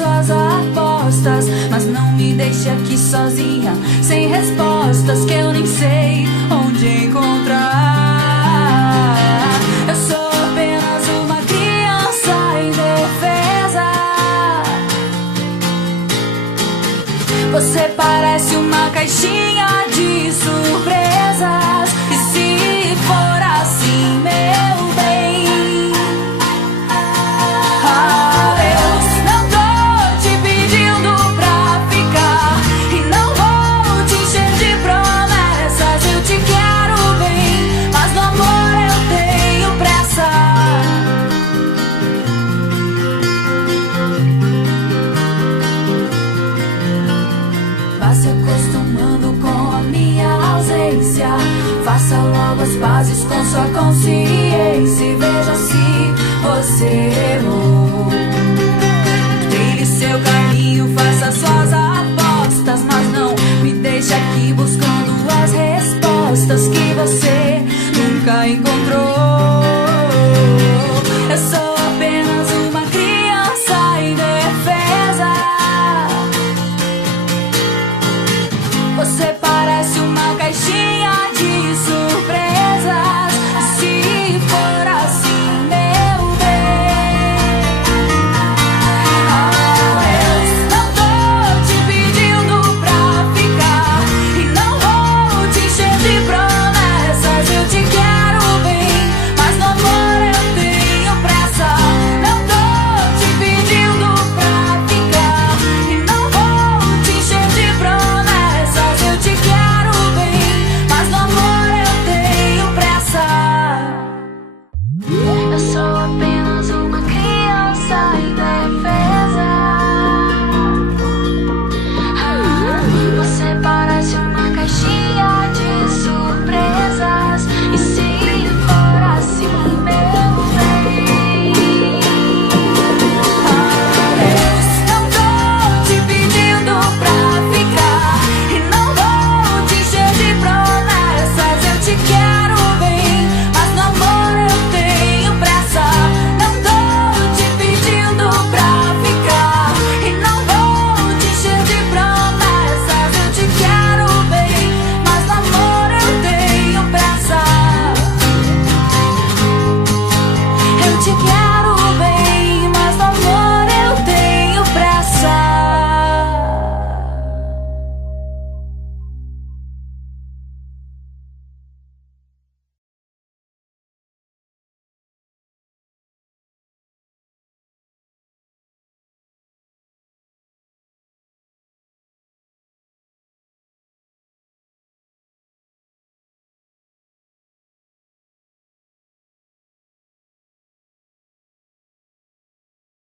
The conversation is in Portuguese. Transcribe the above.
suas apostas, mas não me deixe aqui sozinha, sem respostas que eu nem sei onde encontrar. Eu sou apenas uma criança indefesa. Você parece uma caixinha de surpresas. E se for assim, meu bem, adeus. Não tô te pedindo pra ficar e não vou te encher de promessas. Eu te quero bem, mas no amor eu tenho pressa. Vá se acostumando com a minha ausência. Faça logo as pazes com sua consciência e veja se você errou. Trilhe seu caminho, faça suas apostas, mas não me deixe aqui buscando as respostas que você nunca encontrou.